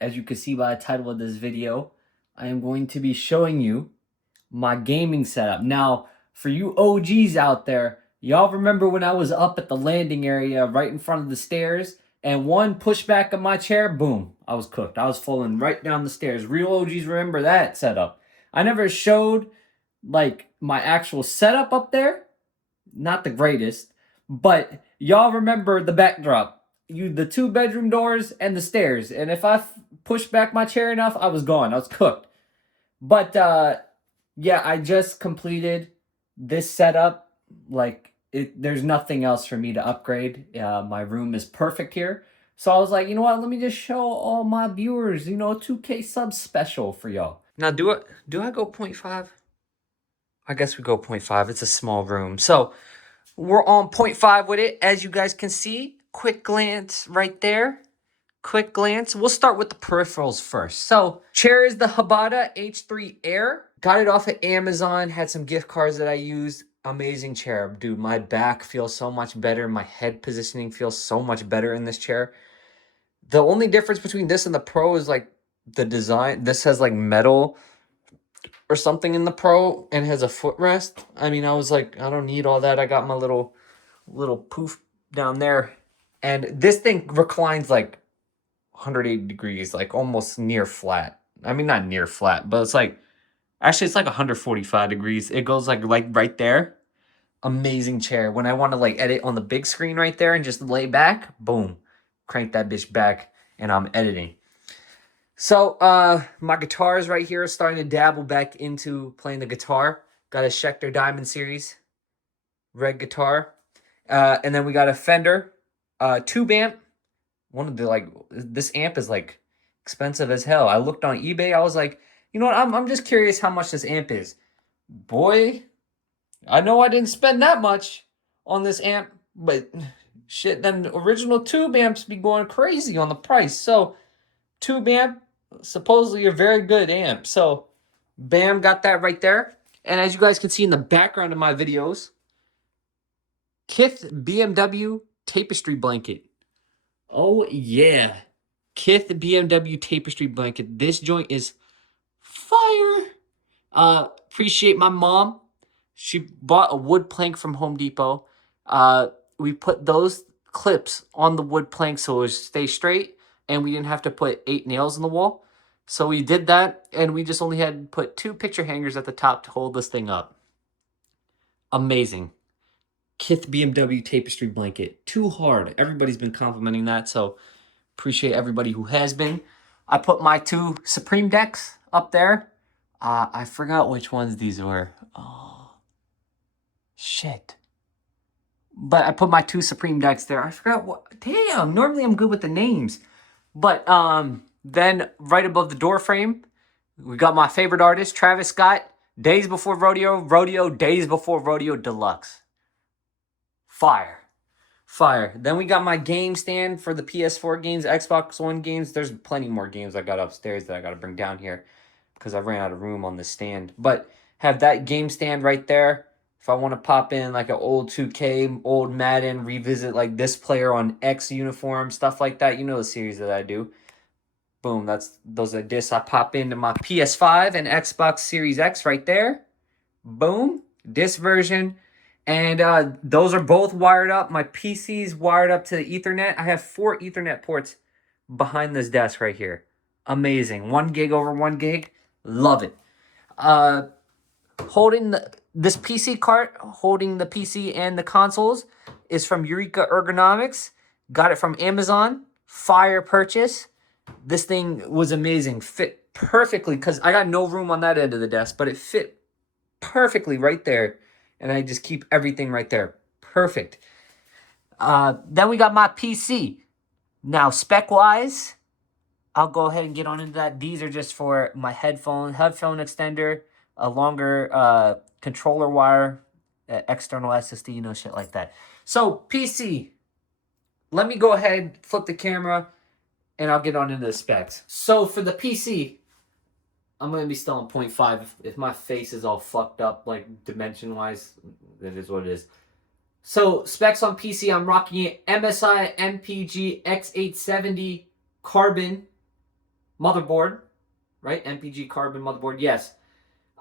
as you can see by the title of this video, I am going to be showing you my gaming setup. Now, for you OGs out there, y'all remember when I was up at the landing area right in front of the stairs and one pushback of my chair, boom, I was cooked. I was falling right down the stairs. Real OGs remember that setup. I never showed like my actual setup up there. Not the greatest, but y'all remember the backdrop. The 2-bedroom doors and the stairs. And if I pushed back my chair enough, I was gone. I was cooked. But yeah, I just completed this setup. Like, there's nothing else for me to upgrade. My room is perfect here. So I was like, you know what? Let me just show all my viewers, 2K subs special for y'all. Now, do I go 0.5? I guess we go 0.5. It's a small room. So we're on 0.5 with it, as you guys can see. Quick glance right there. Quick glance. We'll start with the peripherals first. So, chair is the Habata H3 Air. Got it off at Amazon. Had some gift cards that I used. Amazing chair. Dude, my back feels so much better. My head positioning feels so much better in this chair. The only difference between this and the Pro is like the design. This has like metal or something in the Pro and has a footrest. I mean, I was like, I don't need all that. I got my little poof down there. And this thing reclines like 180 degrees, like almost near flat. I mean, not near flat, but it's like, actually it's like 145 degrees. It goes like right there. Amazing chair. When I want to like edit on the big screen right there and just lay back, boom, crank that bitch back and I'm editing. So my guitar is right here, starting to dabble back into playing the guitar. Got a Schecter Diamond Series red guitar. And then we got a Fender tube amp. One of the this amp is like expensive as hell. I looked on eBay. I was like, you know what? I'm just curious how much this amp is. Boy, I know I didn't spend that much on this amp, but shit, then original tube amps be going crazy on the price. So tube amp, supposedly a very good amp. So bam, got that right there. And as you guys can see in the background of my videos, Kith BMW tapestry blanket. Oh yeah, Kith BMW tapestry blanket. This joint is fire. Appreciate my mom. She bought a wood plank from Home Depot. We put those clips on the wood plank so it would stay straight, and we didn't have to put 8 nails in the wall. So we did that, and we just only had to put 2 picture hangers at the top to hold this thing up. Amazing. Kith BMW tapestry blanket. Too hard. Everybody's been complimenting that, so appreciate everybody who has been. I put my 2 Supreme decks up there. I forgot which ones these were. Oh, shit. But I put my 2 Supreme decks there. I forgot what. Damn, normally I'm good with the names. But then right above the door frame, we got my favorite artist, Travis Scott. Days Before Rodeo, Rodeo, Days Before Rodeo Deluxe. Fire. Fire. Then we got my game stand for the PS4 games, Xbox One games. There's plenty more games I got upstairs that I got to bring down here because I ran out of room on the stand. But have that game stand right there. If I want to pop in like an old 2K, old Madden, revisit like this player on X uniform, stuff like that. You know the series that I do. Boom, those are discs I pop into my PS5 and Xbox Series X right there. Boom, disc version. And those are both wired up. My PC's wired up to the Ethernet. I have 4 Ethernet ports behind this desk right here. Amazing. 1 gig over 1 gig. Love it. Holding this PC cart, holding the PC and the consoles, is from Eureka Ergonomics. Got it from Amazon. Fire purchase. This thing was amazing. Fit perfectly because I got no room on that end of the desk, but it fit perfectly right there. And I just keep everything right there. Perfect. Then we got my PC. Now, spec-wise, I'll go ahead and get on into that. These are just for my headphone extender, a longer controller wire, external SSD, shit like that. So, PC. Let me go ahead, flip the camera, and I'll get on into the specs. So, for the PC, I'm going to be still on 0.5. If my face is all fucked up, like dimension-wise, it is what it is. So, specs on PC, I'm rocking it MSI MPG X870 Carbon motherboard, right? MPG carbon motherboard. Yes.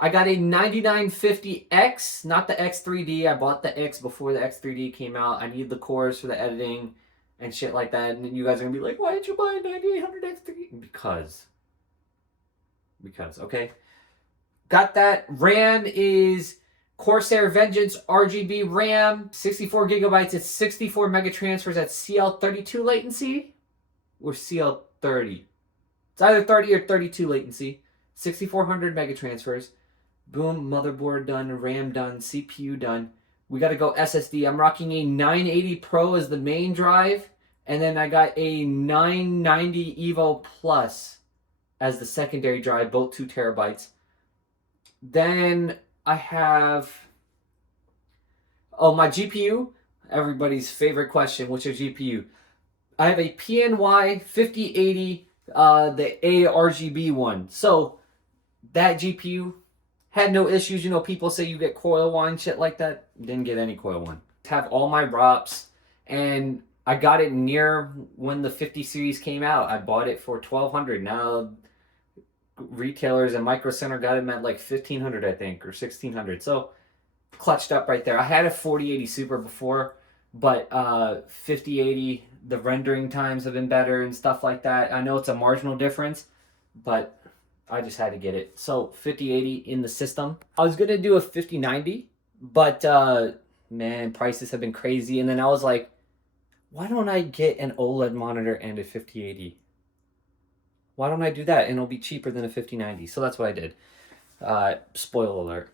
I got a 9950X, not the X3D. I bought the X before the X3D came out. I need the cores for the editing and shit like that. And you guys are going to be like, why did you buy a 9800 X3D? Because, okay. Got that. RAM is Corsair Vengeance RGB RAM, 64 gigabytes. It's 64 mega transfers at CL32 latency or CL30. It's either 30 or 32 latency. 6400 mega transfers. Boom, motherboard done, RAM done, CPU done. We got to go SSD. I'm rocking a 980 Pro as the main drive, and then I got a 990 Evo Plus as the secondary drive, both 2 terabytes. Then I have, my GPU. Everybody's favorite question, what's your GPU? I have a PNY 5080, the ARGB one. So that GPU had no issues. You know, people say you get coil whine, shit like that. Didn't get any coil whine. Have all my ROPs, and I got it near when the 50 series came out. I bought it for $1,200. Now retailers and Micro Center got them at like $1,500, I think, or $1,600. So clutched up right there. I had a 4080 Super before, but 5080, the rendering times have been better and stuff like that. I know it's a marginal difference, but I just had to get it. So 5080 in the system. I was gonna do a 5090, but man, prices have been crazy. And then I was like, why don't I get an OLED monitor and a 5080? Why don't I do that? And it'll be cheaper than a 5090. So that's what I did. Spoiler alert.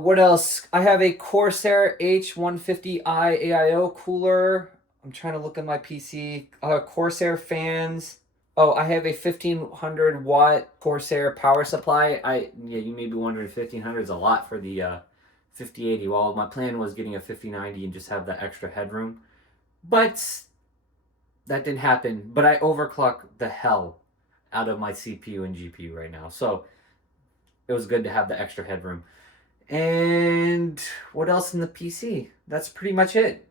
What else? I have a Corsair H150i AIO cooler. I'm trying to look at my PC. Corsair fans. Oh, I have a 1500 watt Corsair power supply. Yeah, you may be wondering 1500 is a lot for the 5080. Well, my plan was getting a 5090 and just have that extra headroom. But that didn't happen. But I overclock the hell out of my CPU and GPU right now. So it was good to have the extra headroom. And what else in the PC? That's pretty much it.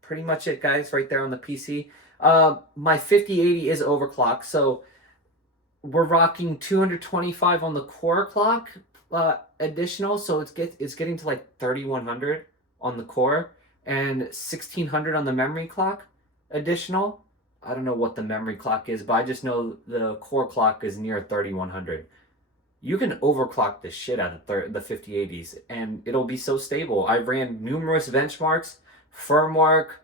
Pretty much it, guys, right there on the PC. My 5080 is overclocked, so we're rocking 225 on the core clock additional, so it's getting to like 3100 on the core and 1600 on the memory clock additional. I don't know what the memory clock is, but I just know the core clock is near 3100. You can overclock the shit out of the 5080s, and it'll be so stable. I ran numerous benchmarks, Firmark,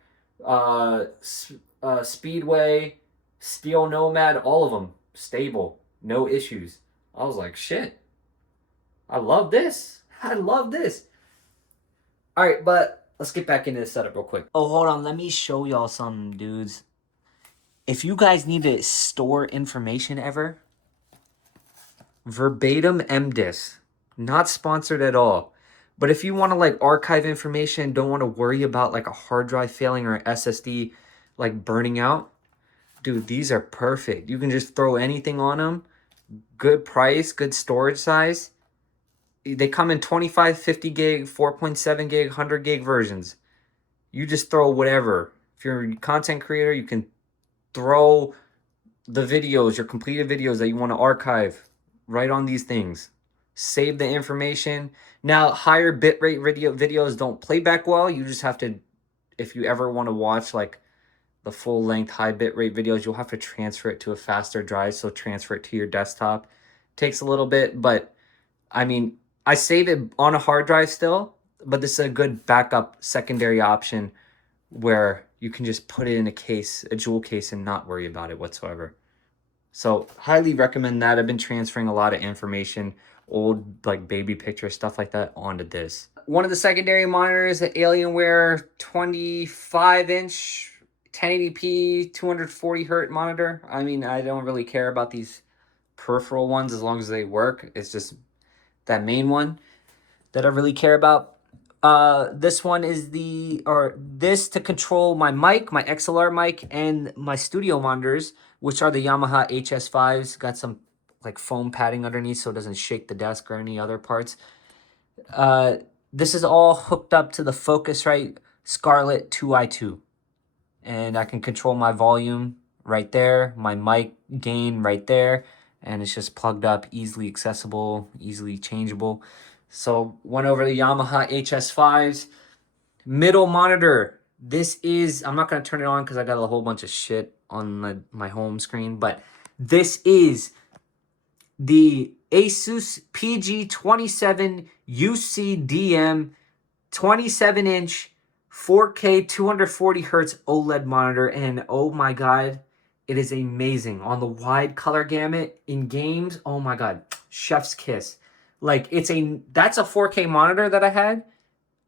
Speedway, Steel Nomad, all of them stable, no issues. I was like, shit, I love this. I love this. All right, but let's get back into the setup real quick. Oh, hold on. Let me show y'all something, dudes. If you guys need to store information ever, verbatim MDisk, not sponsored at all. But if you want to like archive information, don't want to worry about like a hard drive failing or an SSD like burning out, dude, these are perfect. You can just throw anything on them. Good price, good storage size. They come in 25, 50 gig, 4.7 gig, 100 gig versions. You just throw whatever. If you're a content creator, you can throw the videos, your completed videos that you want to archive right on these things. Save the information. Now, higher bitrate videos don't play back well. You just have to, if you ever want to watch like the full length high bitrate videos, you'll have to transfer it to a faster drive. So transfer it to your desktop. Takes a little bit, but I mean, I save it on a hard drive still, but this is a good backup secondary option where you can just put it in a case, a jewel case, and not worry about it whatsoever. So highly recommend that. I've been transferring a lot of information, old like baby pictures, stuff like that, onto this. One of the secondary monitors, the Alienware 25-inch 1080p 240 hertz monitor. I mean, I don't really care about these peripheral ones as long as they work. It's just that main one that I really care about. This one is this to control my mic, my XLR mic, and my studio monitors, which are the Yamaha HS5s. Got some like foam padding underneath so it doesn't shake the desk or any other parts. This is all hooked up to the Focusrite Scarlett 2i2. And I can control my volume right there, my mic gain right there, and it's just plugged up, easily accessible, easily changeable. So went over the Yamaha HS5s. Middle monitor. This is, I'm not going to turn it on because I got a whole bunch of shit on my home screen, but this is the Asus PG27 UCDM 27-inch 4K 240 hertz OLED monitor, and oh my god, it is amazing on the wide color gamut in games. Oh my god, chef's kiss. Like that's a 4K monitor that I had,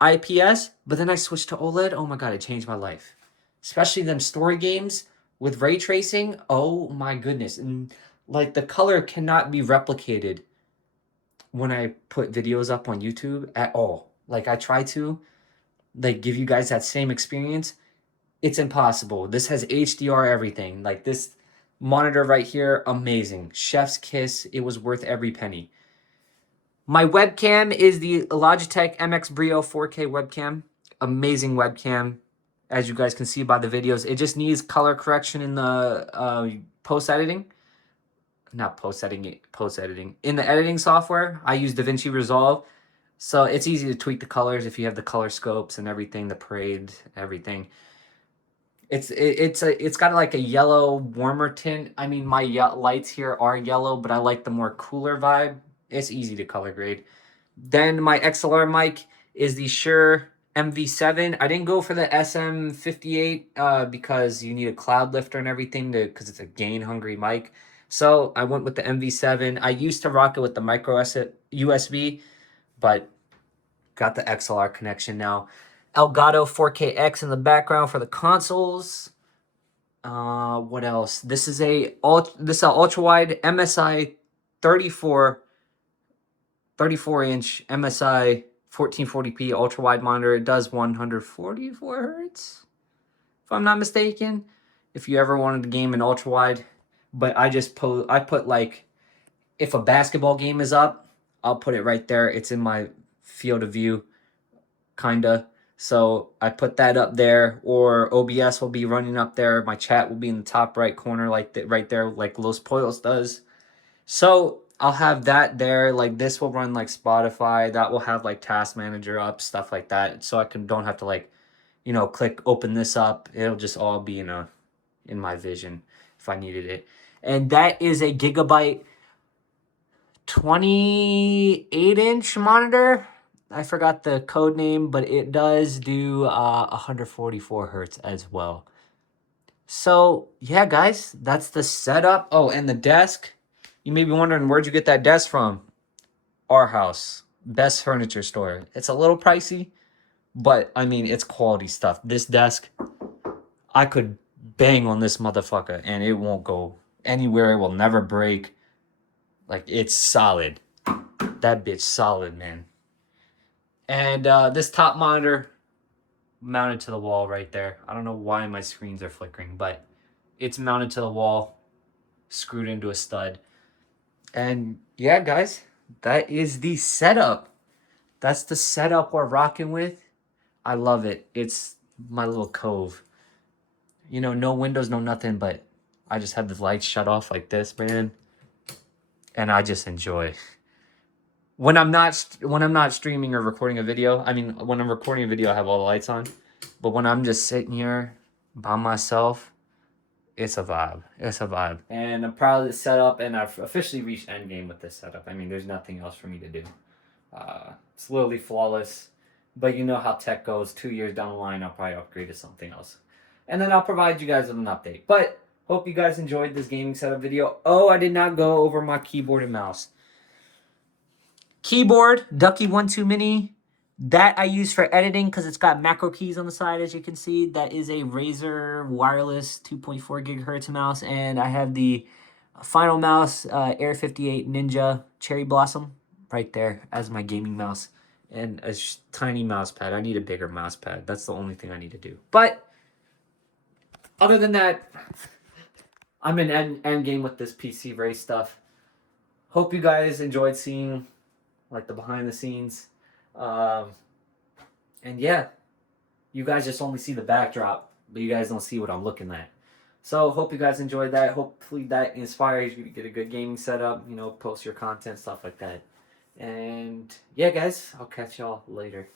IPS, but then I switched to OLED. Oh my god, it changed my life. Especially them story games with ray tracing. Oh my goodness. And like the color cannot be replicated when I put videos up on YouTube at all. Like I try to like give you guys that same experience. It's impossible. This has HDR everything. Like this monitor right here, amazing. Chef's kiss. It was worth every penny. My webcam is the Logitech MX Brio 4K webcam. Amazing webcam. As you guys can see by the videos, it just needs color correction in the post-editing. Not post-editing, post-editing. In the editing software, I use DaVinci Resolve. So it's easy to tweak the colors if you have the color scopes and everything, the parade, everything. It's got like a yellow warmer tint. I mean, my lights here are yellow, but I like the more cooler vibe. It's easy to color grade. Then my XLR mic is the Shure MV7. I didn't go for the SM58 because you need a cloud lifter and everything because it's a gain hungry mic. So I went with the MV7. I used to rock it with the micro USB, but got the XLR connection now. Elgato 4KX in the background for the consoles. What else? This is a ultra wide MSI 34-inch MSI 1440p ultra wide monitor. It does 144 hertz, if I'm not mistaken. If you ever wanted to game in ultra wide, but I put like, if a basketball game is up, I'll put it right there. It's in my field of view, kinda. So I put that up there, or OBS will be running up there. My chat will be in the top right corner, like right there, like Los Pollos does. So I'll have that there. Like this will run like Spotify. That will have like Task Manager up, stuff like that. So I don't have to like, click open this up. It'll just all be in my vision if I needed it. And that is a Gigabyte 28-inch monitor. I forgot the code name, but it does do 144 hertz as well. So yeah, guys, that's the setup. Oh, and the desk. You may be wondering, where'd you get that desk from? Our house, best furniture store. It's a little pricey, but I mean, it's quality stuff. This desk, I could bang on this motherfucker and it won't go anywhere. It will never break. Like, it's solid. That bitch solid, man. And this top monitor mounted to the wall right there. I don't know why my screens are flickering, but it's mounted to the wall, screwed into a stud. And yeah, guys, that is the setup. That's the setup we're rocking with. I love it. It's my little cove. No windows, no nothing, but I just have the lights shut off like this, man. And I just enjoy. When I'm not streaming or recording a video, I mean, when I'm recording a video, I have all the lights on. But when I'm just sitting here by myself, it's a vibe. It's a vibe. And I'm proud of the setup, and I've officially reached endgame with this setup. I mean, there's nothing else for me to do. It's literally flawless. But you know how tech goes. 2 years down the line, I'll probably upgrade to something else. And then I'll provide you guys with an update. But hope you guys enjoyed this gaming setup video. Oh, I did not go over my keyboard and mouse. Keyboard, Ducky12 Mini. That I use for editing because it's got macro keys on the side, as you can see. That is a Razer wireless 2.4 gigahertz mouse. And I have the final mouse, Air 58 Ninja Cherry Blossom, right there as my gaming mouse. And a tiny mouse pad. I need a bigger mouse pad. That's the only thing I need to do. But other than that, I'm in end game with this PC race stuff. Hope you guys enjoyed seeing like the behind the scenes. And yeah, you guys just only see the backdrop, but you guys don't see what I'm looking at. So hope you guys enjoyed that. Hopefully that inspires you to get a good gaming setup, you know, post your content, stuff like that. And yeah, guys, I'll catch y'all later.